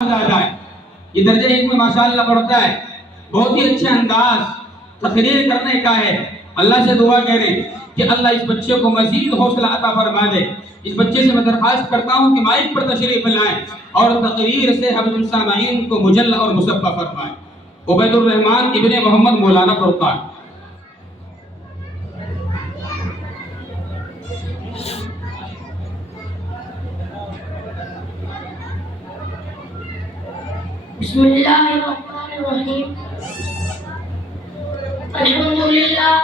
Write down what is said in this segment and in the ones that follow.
جائے. یہ درجہ ایک میں ماشاءاللہ پڑھتا ہے, بہت ہی اچھا انداز تقریر کرنے کا ہے. اللہ سے دعا کریں کہ اللہ اس بچے کو مزید حوصلہ عطا فرما دے. اس بچے سے میں درخواست کرتا ہوں کہ مائک پر تشریف لائیں اور تقریر سے ہم سامعین کو مجلہ اور مصفح فرمائیں. عبید الرحمن ابن محمد مولانا فرقان. بسم اللہ الرحمن الرحیم. الحمدللہ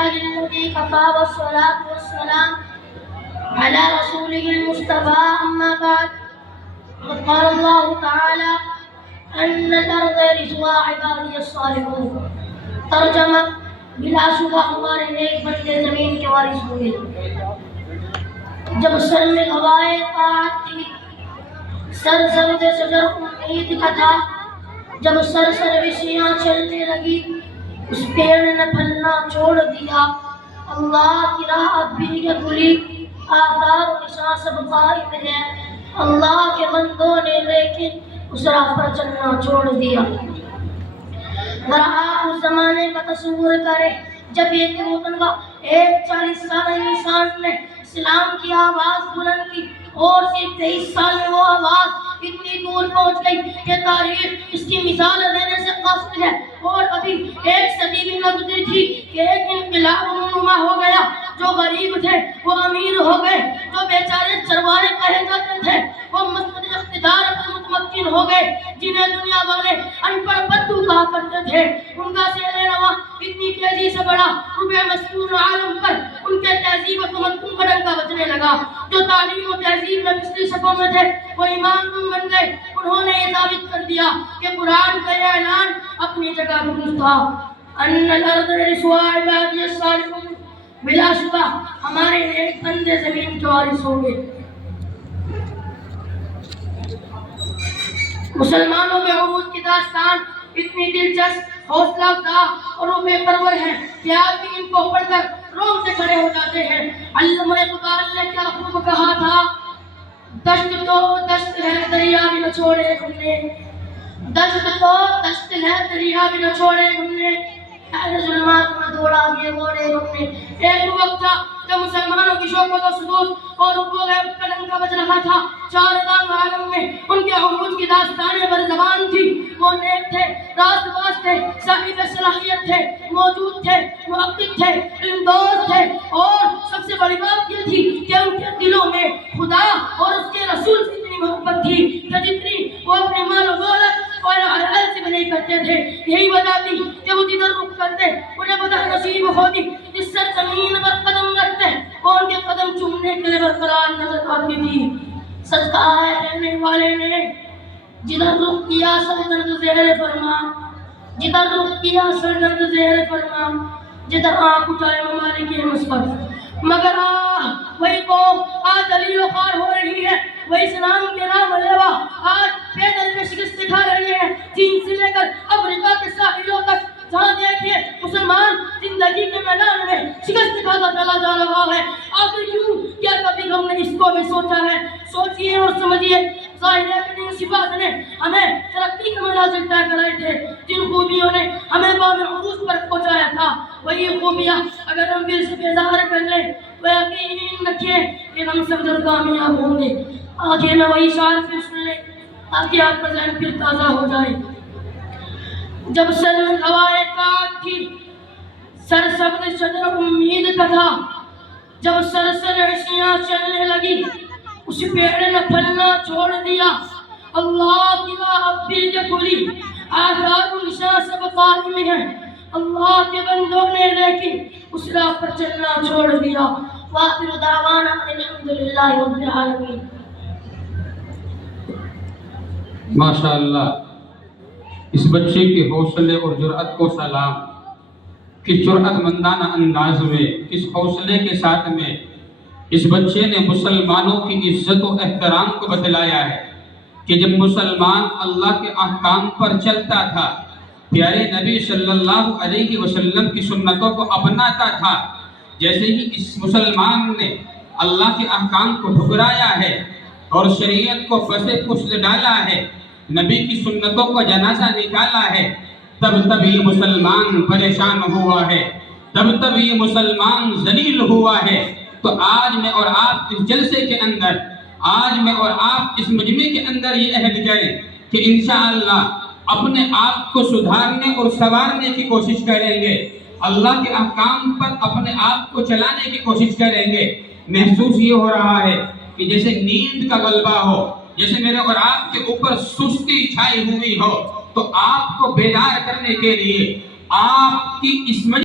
الذی کفا والصلاة والسلام علی رسولہ المصطفى. اما بعد فقد قال اللہ تعالی ان الارض يرثها عبادی الصالحون. ترجمہ: بلا شبہ ہمارے نیک بندے زمین کے وارث ہوں گے. جب سر میں ہوائے طاعت تھی، سر سبز شجر امید کا تھا. جب سر وشیاں چلنے لگی، اس پیڑ نے پھلنا چھوڑ دیا. اللہ کی راہ اب بھی کے کھلی، آثار و نشان سب قائم ہے. اللہ کے بندوں نے لیکن اس راہ پر چلنا چھوڑ دیا. ذرا آپ اس زمانے کا تصور کریں جب ایک وطن کا ایک 40 سالہ انسان نے اسلام کی آواز بلند کی اور صرف 23 سال میں وہ آواز اتنی دور پہنچ گئی کہ تاریخ اس کی مثال دینے سے قاصر ہے. اور ابھی ایک صدی بھی نہ گزری تھی کہ ایک انقلاب رونما ہو گیا. جو غریب تھے وہ امیر ہو گئے، جو بیچارے چرواہے کہے جاتے تھے وہ مسند اقتدار پر متمکن ہو گئے. جنہیں دنیا والے ان پڑھ بدو کہا کرتے تھے، ان کا سیل رواں اتنی تیزی سے بڑھا، ربع مسکون عالم پر ان کے تہذیب و تمدن کا ڈنکا بجنے لگا. جو تعلیم و تہذیب میں پچھلی صفوں میں تھے وہ امام بن گئے. انہوں نے یہ ثابت کر دیا کہ قرآن کا یہ اعلان اپنی جگہ درست تھا. ان الارض يرثها عبادی الصالحون. بلا شبہ ہمارے نیک بندے زمین کے وارث ہوں گے. مسلمانوں میں عروج کی داستان اتنی دلچسپ، حوصلہ افزا اور روح پرور ہے کہ آدمی ان کو پڑھ کر روم سے کھڑے ہو جاتے ہیں. علامہ اقبال نے کیا خوب کہا تھا: دشت تو دشت ہے دریا بھی نہ چھوڑے ہم نے، دشت تو دشت ہے دریا بھی نہ چھوڑے ہم نے، ظلمات میں دوڑا دیے گھوڑے ہم نے. ایک وقت تھا جب مسلمانوں کی شوکت و سدوس اور رب و غیب کا ڈنکا بج رہا تھا. چاروں عالم میں ان کے عروج کی داستانیں بر زبان تھی. وہ نیک تھے، راست باز تھے، صاحب صلاحیت تھے، موجود تھے، محقق تھے، علمدوز تھے. اور سب سے بڑی بات یہ تھی کہ ان کے دلوں میں خدا اور اس کے رسول سے اتنی محبت تھی کہ جتنی وہ اپنے مال و دولت اور اہل سے بھی نہیں کرتے تھے. یہی وجہ تھی کہ وہ جدھر رخ کرتے انہیں بدہ نصیب ہوتی جس سرزمین پر قدم رکھتے اور ان کے قدم چومنے کے لیے برقرار نظر آتی تھی. سچ کہا ہے کہنے والے نے: جدھر رخ کیا سرگرد زیر فرمان، جدھر رخ کیا سرگرد زیر فرمان، جدھر آنکھ اٹھائے ممالک مثبت. مگر وہی قوم آج دلیل و خوار ہو رہی ہے، وہ اسلام کے نام لیوا آج پیدل پہ شکست دکھا رہی ہے. چین سے لے کر افریقہ کے ساحلوں تک جہاں دیکھیے مسلمان زندگی کے میدان میں شکست دکھاتا چلا جا رہا ہے. آخر کیوں؟ کیا کبھی ہم نے اس کو بھی سوچا ہے؟ سوچیے اور سمجھیے. ظاہر ہے کہ ان صفات نے ہمیں ترقی کے منازل طے کرائے تھے، جن خوبیوں نے ہمیں بام عروج پر پہنچایا تھا. وہی خوبیاں اگر ہم پھر سے بیدار کر لیں تو یقین رکھیے کہ ہم سب جب کامیاب ہوں گے. آگے میں وہی شعر پھر سن لیں تاکہ آپ کا ذہن پھر تازہ ہو جائے. جب سر میں ہوائے طاعت تھی، سر سبز شجر امید کا تھا. جب سر وشیاں چلنے لگی، اس پیڑ نے پھلنا چھوڑ دیا. اللہ کی راہ اب بھی کے کھلی، آثار و نشان سب قائم ہیں. اللہ کے بندوں نے لیکن اس راہ پر چلنا چھوڑ دیا. وآخر دعوانا الحمدللہ رب العالمین. ماشاءاللہ اس بچے کے حوصلے اور جرأت کو سلام. کس جرأت مندانہ انداز میں، کس حوصلے کے ساتھ میں اس بچے نے مسلمانوں کی عزت و احترام کو بتلایا ہے کہ جب مسلمان اللہ کے احکام پر چلتا تھا، پیارے نبی صلی اللہ علیہ وسلم کی سنتوں کو اپناتا تھا، جیسے ہی اس مسلمان نے اللہ کے احکام کو ٹھکرایا ہے اور شریعت کو پسے پشت ڈالا ہے، نبی کی سنتوں کو جنازہ نکالا ہے، تب یہ مسلمان پریشان ہوا ہے، تب یہ مسلمان ذلیل ہوا ہے۔ تو آج میں اور آپ اس جلسے کے اندر، آج میں اور آپ اس مجمع کے اندر یہ عہد کریں کہ انشاءاللہ اپنے آپ کو سدھارنے اور سنوارنے کی کوشش کریں گے، اللہ کے احکام پر اپنے آپ کو چلانے کی کوشش کریں گے۔ محسوس یہ ہو رہا ہے کہ جیسے نیند کا غلبہ ہو، جیسے میرے اور آپ کے اوپر سستی چھائی ہوئی ہو، تو آپ کو بیدار کرنے کے لیے آپ کی اس